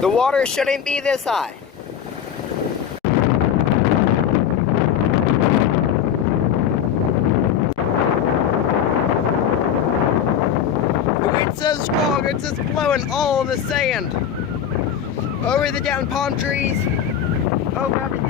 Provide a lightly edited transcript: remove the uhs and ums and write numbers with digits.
The water shouldn't be this high. The wind's so strong, it's just blowing all of the sand over the downed palm trees. Oh, God.